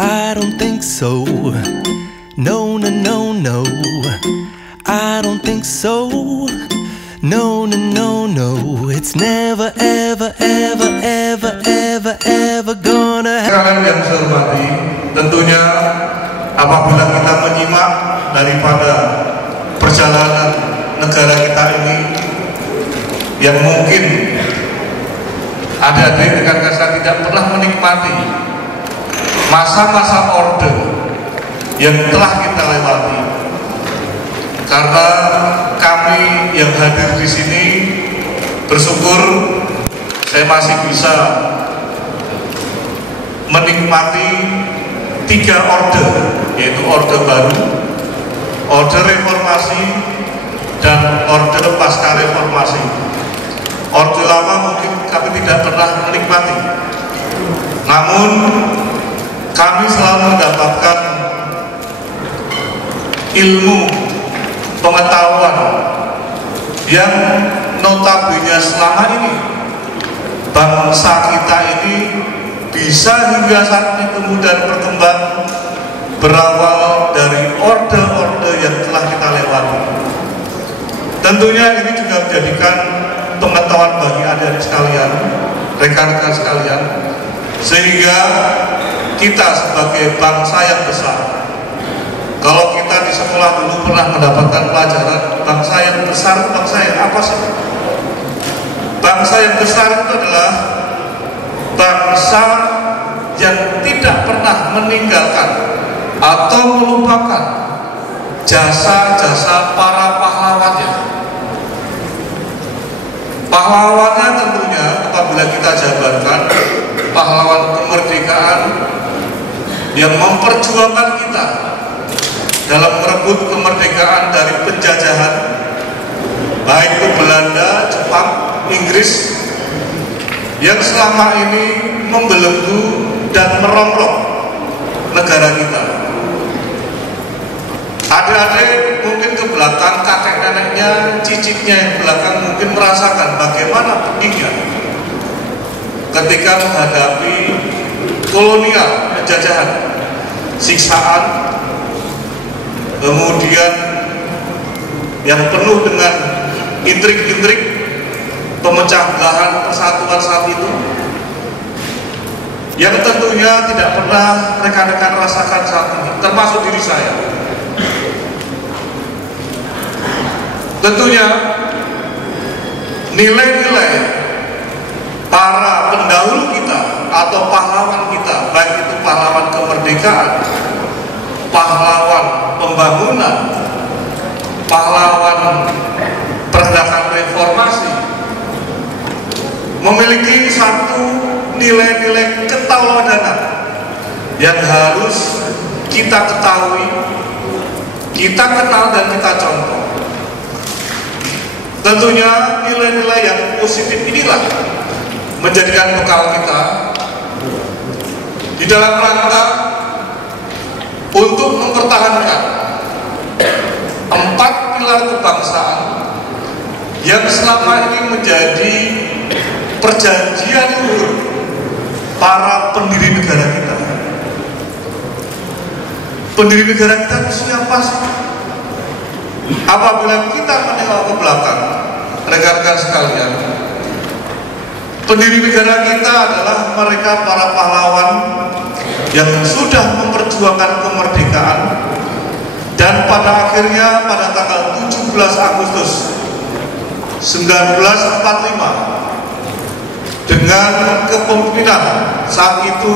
I don't think so. No, no, no, no. I don't think so. No, no, no, no. It's never, ever, ever, ever, ever, ever gonna happen. Sekarang yang saya hormati, tentunya apabila kita menyimak daripada perjalanan negara kita ini, yang mungkin adik-adik rekan-rekan saya tidak pernah menikmati masa-masa orde yang telah kita lewati, karena kami yang hadir di sini bersyukur saya masih bisa menikmati 3 orde, yaitu orde baru, orde reformasi, dan orde pasca reformasi. Orde lama mungkin kami tidak pernah menikmati, namun kami selalu mendapatkan ilmu pengetahuan yang notabene selama ini bangsa kita ini bisa hingga saat ini kemudian berkembang berawal dari orde-orde yang telah kita lewati. Tentunya ini juga menjadikan pengetahuan bagi adik-adik sekalian, rekan-rekan sekalian, sehingga kita sebagai bangsa yang besar, kalau kita di sekolah dulu pernah mendapatkan pelajaran bangsa yang besar, bangsa yang apa sih? Bangsa yang besar itu adalah bangsa yang tidak pernah meninggalkan atau melupakan jasa-jasa para pahlawannya. Pahlawannya tentunya apabila kita jabarkan pahlawan kemerdekaan yang memperjuangkan kita dalam merebut kemerdekaan dari penjajahan, baik itu Belanda, Jepang, Inggris, yang selama ini membelenggu dan merongrong negara kita. Adik-adik mungkin ke belakang, kakek neneknya, cicitnya yang belakang mungkin merasakan bagaimana pedihnya ketika menghadapi kolonial, penjajahan, siksaan, kemudian yang penuh dengan intrik-intrik, pemecah belahan persatuan saat itu, yang tentunya tidak pernah rekan-rekan rasakan saat ini, termasuk diri saya. Tentunya nilai-nilai para pendahulu kita atau pahlawan kita, baik itu pahlawan kemerdekaan, pahlawan pembangunan, pahlawan pergerakan reformasi, memiliki satu nilai-nilai ketauladanan yang harus kita ketahui, kita kenal dan kita contoh. Tentunya nilai-nilai yang positif inilah menjadikan bekal kita di dalam rangka untuk mempertahankan 4 pilar kebangsaan yang selama ini menjadi perjanjian luhur para pendiri negara kita. Pendiri negara kita itu siapa sih? Apabila kita menengok ke belakang, rekan-rekan sekalian, pendiri negara kita adalah mereka para pahlawan yang sudah memperjuangkan kemerdekaan, dan pada akhirnya pada tanggal 17 Agustus 1945 dengan kepemimpinan saat itu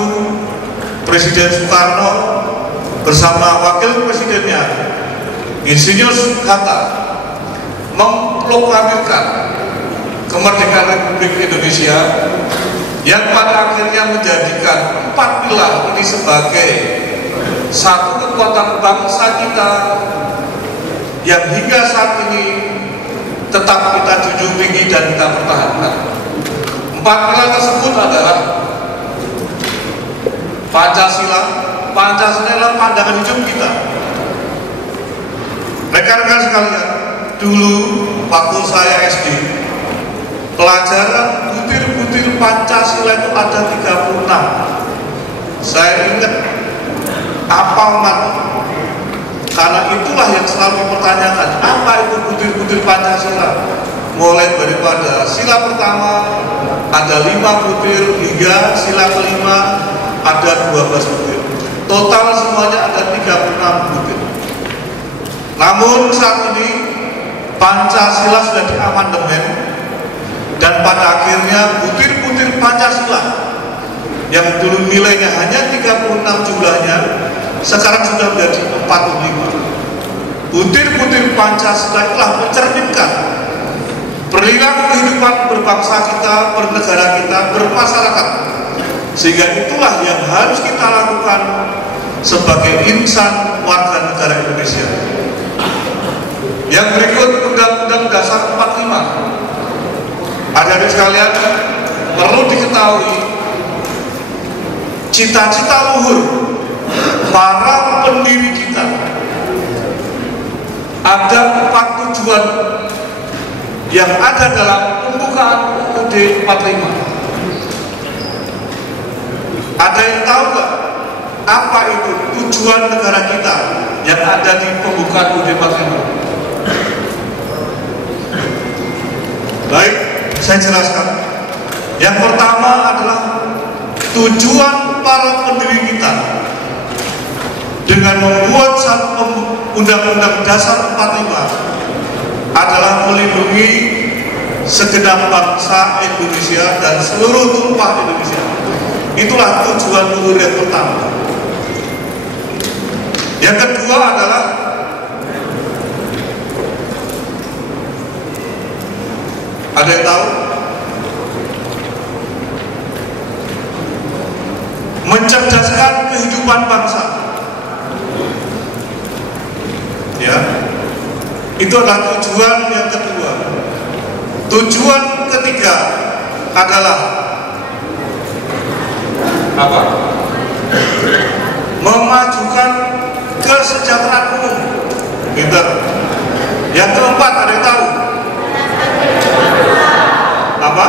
Presiden Soekarno bersama wakil presidennya Insinyur Hatta memproklamirkan kemerdekaan Republik Indonesia, yang pada akhirnya menjadikan 4 pilar ini sebagai satu kekuatan bangsa kita yang hingga saat ini tetap kita junjung tinggi dan kita pertahankan. 4 pilar tersebut adalah Pancasila. Pancasila adalah pandangan hidup kita. Rekan-rekan sekalian, dulu waktu saya SD, pelajaran butir-butir Pancasila itu ada 36. Saya ingat apal mati. Karena itulah yang selalu dipertanyakan, apa itu butir-butir Pancasila? Mulai daripada sila pertama ada 5 butir hingga sila kelima ada 12 butir. Total semuanya ada 36 butir. Namun saat ini Pancasila sudah diamandemen dan pada akhirnya butir-butir Pancasila yang dulu nilainya hanya 36 jumlahnya sekarang sudah menjadi 45. Butir-butir Pancasila itulah mencerminkan perilaku kehidupan berbangsa kita, bernegara kita, bermasyarakat. Sehingga itulah yang harus kita lakukan sebagai insan warga negara Indonesia. Yang berikut Undang-Undang Dasar 45. Hadirin sekalian, perlu diketahui cita-cita luhur para pendiri kita. Ada 4 tujuan yang ada dalam pembukaan UUD 45. Ada yang tahu nggak apa itu tujuan negara kita yang ada di pembukaan UUD 45? Baik, saya jelaskan. Yang pertama adalah tujuan para pendiri kita dengan membuat satu Undang-Undang Dasar 45 adalah melindungi segenap bangsa Indonesia dan seluruh tumpah Indonesia. Itulah tujuan luhur yang pertama. Yang kedua adalah ada yang tahu? Mencerdaskan kehidupan bangsa. Ya, itu adalah tujuan yang kedua. Tujuan ketiga adalah apa? Memajukan kesejahteraan umum. Pinter. Yang keempat ada yang tahu? Apa?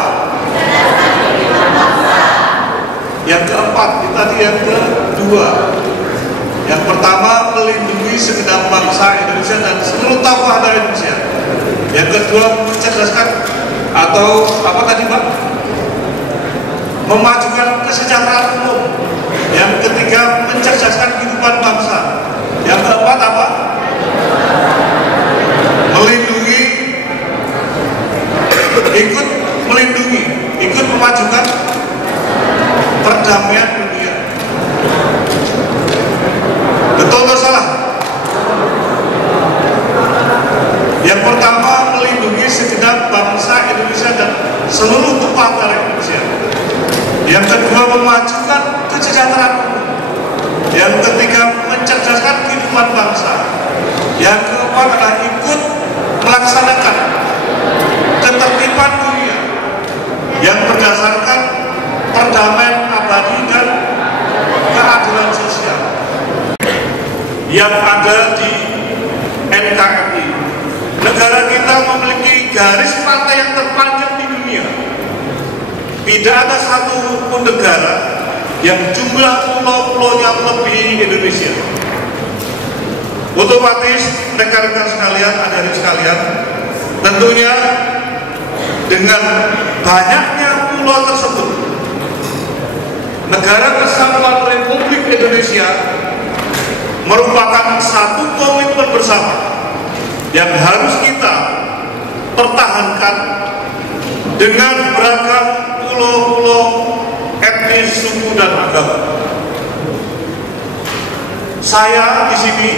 Yang keempat, tadi yang kedua. Yang pertama, melindungi segenap bangsa Indonesia dan seluruh tampah dari Indonesia. Yang kedua, mencerdaskan atau apa tadi Pak? Memajukan kesejahteraan umum. Yang ketiga, mencerdaskan kehidupan bangsa. Yang keempat apa? Melindungi, ikut melindungi, ikut memajukan perdamaian dunia. Betul atau salah? Yang pertama, melindungi segenap bangsa Indonesia dan seluruh tumpah darah Indonesia. Yang kedua, memajukan kesejahteraan umum. Yang ketiga, mencerdaskan kehidupan bangsa. Yang keempat adalah ikut melaksanakan ketertiban dunia yang berdasarkan perdamaian abadi dan keadilan sosial yang ada di NKRI. Negara kita memiliki garis pantai yang terpanjang di dunia. Tidak ada satu pun negara yang jumlah pulau-pulaunya melebihi Indonesia. Otomatis rekan-rekan sekalian, adik-adik sekalian, tentunya dengan banyaknya pulau tersebut, Negara Kesatuan Republik Indonesia merupakan satu komitmen bersama yang harus kita pertahankan dengan beragam pulau-pulau, etnis, suku, dan agama. Saya di sini,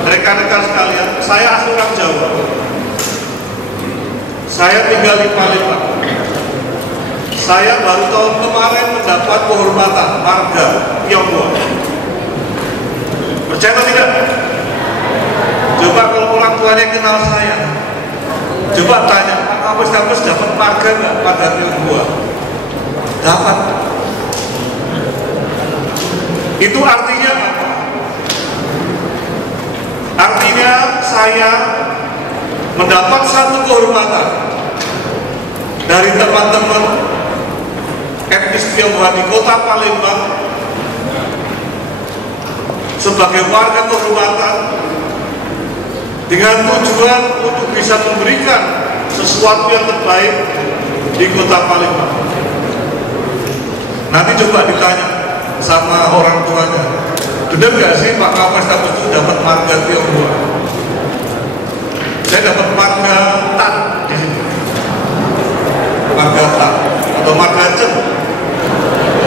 rekan-rekan sekalian, saya asli orang Jawa. Saya tinggal di Palembang. Saya baru tahun kemarin mendapat kehormatan marga Tionghoa. Percaya atau tidak? Coba kalau orang tuanya kenal saya, coba tanya, kampus-kampus dapat marga nggak marga Tionghoa? Dapat. Itu artinya apa? Artinya saya mendapat satu kehormatan dari teman-teman etnis Tionghoa di kota Palembang sebagai warga kehormatan dengan tujuan untuk bisa memberikan sesuatu yang terbaik di Kota Palembang. Nanti coba ditanya sama orang tuanya, benar nggak sih Pak Kapolres itu dapat marga Tionghoa? Saya dapat marga Tan di sini, marga Tan atau marga Cem.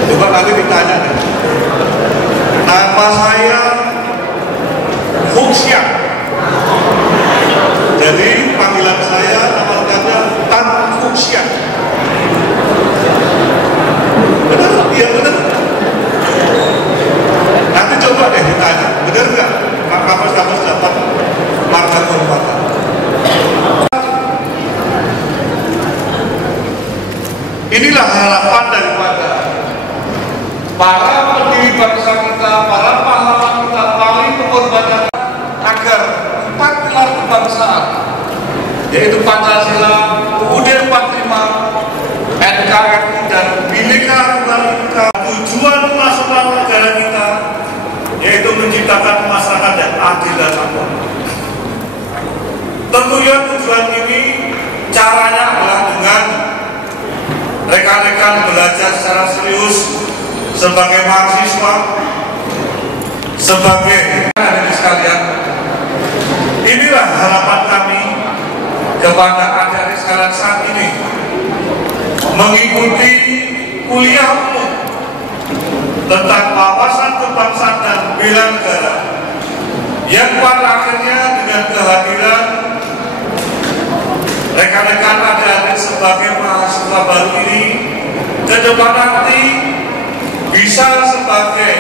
Coba nanti ditanya deh. Nama saya Fuxia. Jadi panggilan saya nama lengkapnya Tan Fuxia. Benar? Iya benar. Nanti coba deh ditanya, benar nggak Pak Kapolres dapat marga kehormatan? Inilah harapan daripada para pendiri bangsa kita, para pahlawan kita, paling pengorbanan agar 4 pilar kebangsaan, yaitu Pancasila, UUD 45, NKRI dan Bhinneka Tunggal Ika. Tujuan nasional negara kita yaitu menciptakan masyarakat yang adil dan makmur. Tentunya tujuan ini caranya adalah dengan rekan-rekan belajar secara serius sebagai mahasiswa, sebagai adik sekalian. Inilah harapan kami kepada adik-adik sekalian saat ini mengikuti kuliah umum tentang wawasan kebangsaan dan bela negara yang pada akhirnya dengan kehadiran rekan-rekan adik-adik sebagai mahasiswa baru ini ke depan nanti bisa sebagai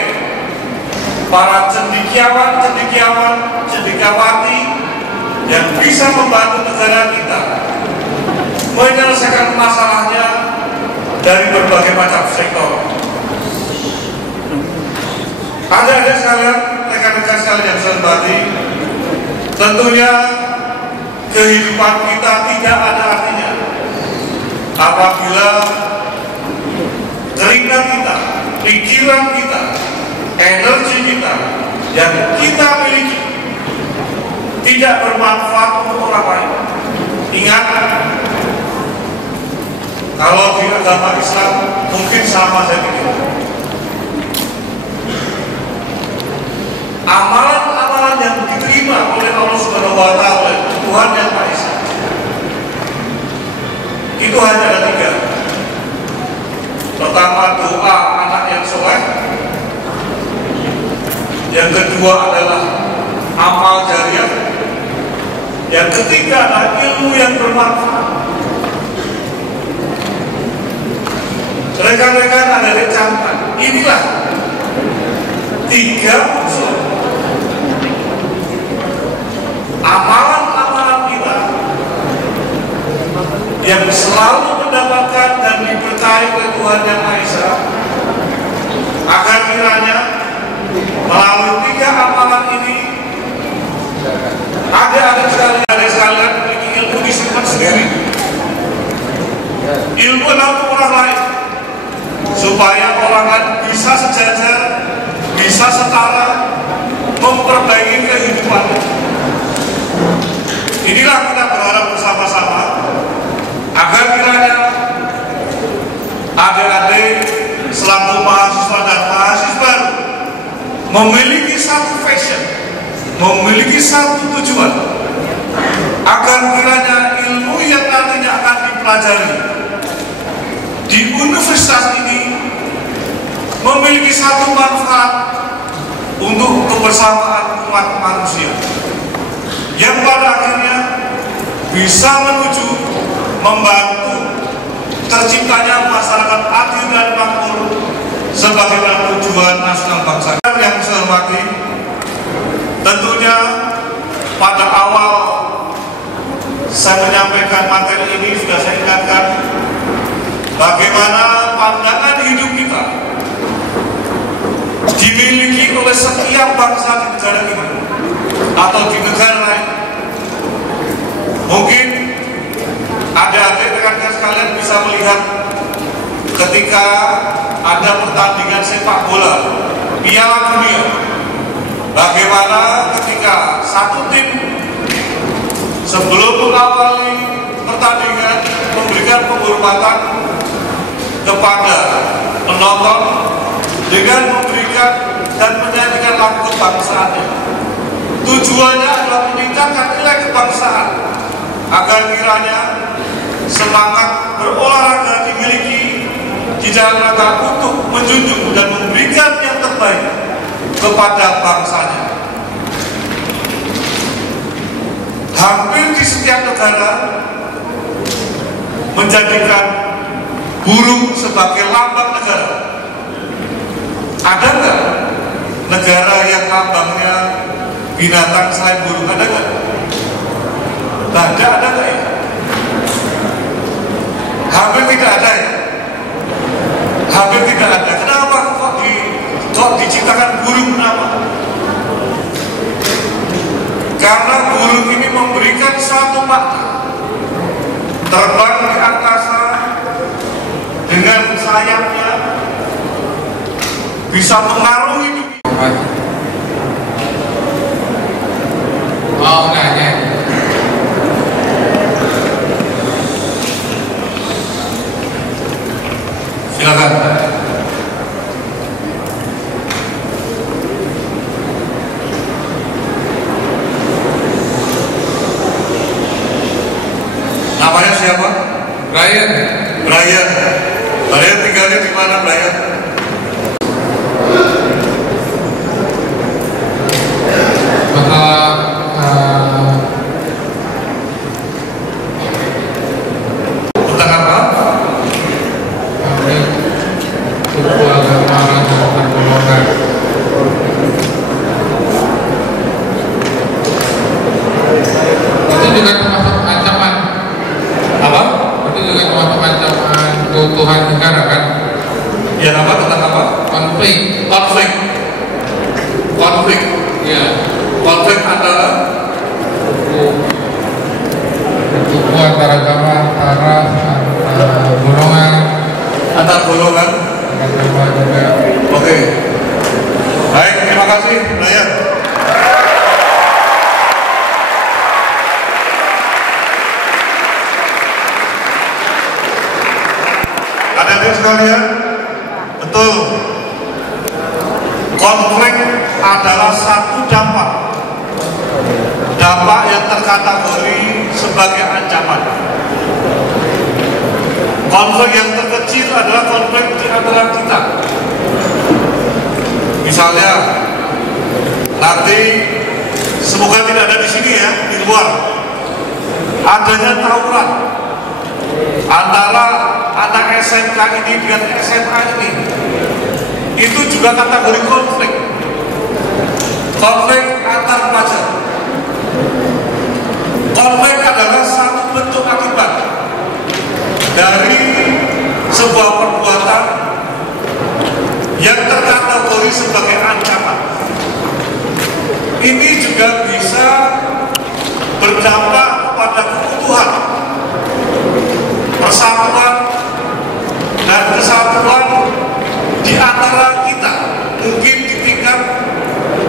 para cendekiawan-cendekawati yang bisa membantu negara kita menyelesaikan masalahnya dari berbagai macam sektor. Adik-adik sekalian, rekan-rekan sekalian yang saya hormati, tentunya kehidupan kita tidak ada artinya apabila keringat kita, pikiran kita, energi kita yang kita miliki tidak bermanfaat untuk orang lain. Ingat, kalau di agama Islam mungkin sama saya pikir, amalan-amalan yang diterima oleh Allah Subhanahu wa Ta'ala, Tuhan yang Maha Esa, itu hanya ada 3. Pertama, doa anak yang soleh. Yang kedua adalah amal jariah. Yang ketiga adalah ilmu yang bermanfaat. Rekan-rekan ada di camkan, inilah 3 unsur amalan-amalan kita yang selalu mendapatkan dan diberkahi oleh Tuhan Yang Maha Esa, agar kiranya melalui 3 amalan ini adik-adik sekalian memiliki ilmu disimpan sendiri, ilmu untuk orang lain, supaya orang lain bisa sejajar, bisa setara, memperbaiki kehidupannya. Inilah kita berharap bersama-sama agar kiranya adik-adik selaku mahasiswa dan mahasiswa memiliki satu passion, memiliki satu tujuan, agar kiranya ilmu yang nantinya akan dipelajari di universitas ini memiliki satu manfaat untuk kebersamaan umat manusia, yang pada akhirnya bisa menuju membantu terciptanya masyarakat adil dan makmur sebagaimana tujuan nasional bangsa. Yang saya hormati, tentunya pada awal saya menyampaikan materi ini sudah saya ingatkan bagaimana pandangan hidup kita dimiliki oleh setiap bangsa di negara ini atau di negara lain. Mungkin adik-adik rekan-rekan sekalian bisa melihat ketika ada pertandingan sepak bola Piala Dunia bagaimana ketika satu tim sebelum mengawali pertandingan memberikan penghormatan kepada penonton dengan memberikan dan menyanyikan lagu kebangsaannya. Tujuannya adalah meningkatkan nilai kebangsaan agar kiranya semangat berolahraga dimiliki di dalam rangka untuk menjunjung dan memberikan yang terbaik kepada bangsanya. Hampir di setiap negara menjadikan burung sebagai lambang negara. Ada nggak negara yang lambangnya binatang selain burung? Ada nggak? Ada nggak ya? Hampir tidak ada ya? Hampir tidak ada. Kenapa kok diciptakan burung? Kenapa? Karena burung ini memberikan suatu makna. Terbang di angkasa dengan sayapnya bisa mengarungi dunia. Mau nanya. Silakan. Namanya siapa? Brian. Brian. Brian tinggalnya di mana, Brian? Tentang apa? Suku agama dan pergolongan. Itu juga termasuk ancaman. Apa? Itu juga termasuk ancaman keutuhan negara kan? Ya, apa? Tentang apa? Konflik. Konflik. Konflik. Ya. Konflik antara Suku antar agama, antara golongan, antar golongan. agama juga. Oke. Baik, terima kasih, Brian. Hadirin sekalian, betul. Konflik adalah satu dampak yang terkategori sebagai ancaman. Konflik yang terkecil adalah konflik di antara kita. Misalnya, nanti semoga tidak ada di sini ya, di luar. Adanya tawuran antara anak SMK ini dengan SMA ini, itu juga kategori konflik. Konflik antar pelajar. Konflik adalah satu bentuk akibat dari sebuah perbuatan yang terkategori sebagai ancaman. Ini juga bisa berdampak pada keutuhan, persatuan, dan kesatuan di antara kita. Mungkin di tingkat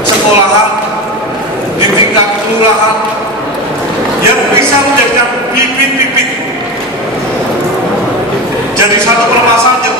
sekolahan, di tingkat kelurahan, yang bisa menjadikan bibit-bibit jadi satu permasalahan yang